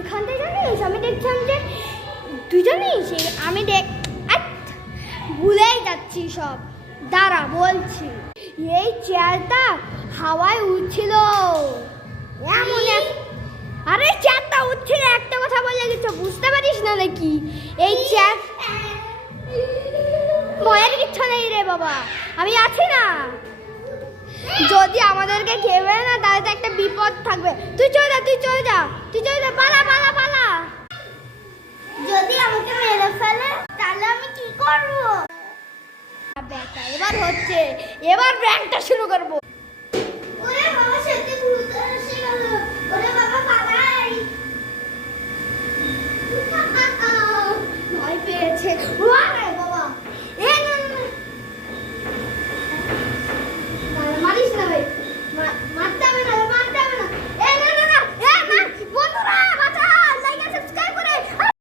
এখানটা জানিস আমি দেখছিলাম যে তুই জানিস আমি ভুলেই যাচ্ছি সব। দাঁড়া বলছি, এই চেয়ারটা হাওয়ায় উঠছিল এমন আরে চেয়ারটা উঠছিল, একটা কথা বলে গেছো বুঝতে পারিস না নাকি? এই চেয়ার ভয়ের কিচ্ছু নেই রে বাবা, আমি আছি না। যদি আমাদেরকে খেয়ে ফেলে না তাহলে তো একটা বিপদ থাকবে। তুই চলে যা, তুই চলে যা, তুই চলে যা, পালা পালা পালা। যদি আমাকে মেরে ফেলে তাহলে আমি কি করবো? এবার হচ্ছে, এবার ব্যাংকটা শুরু করবো।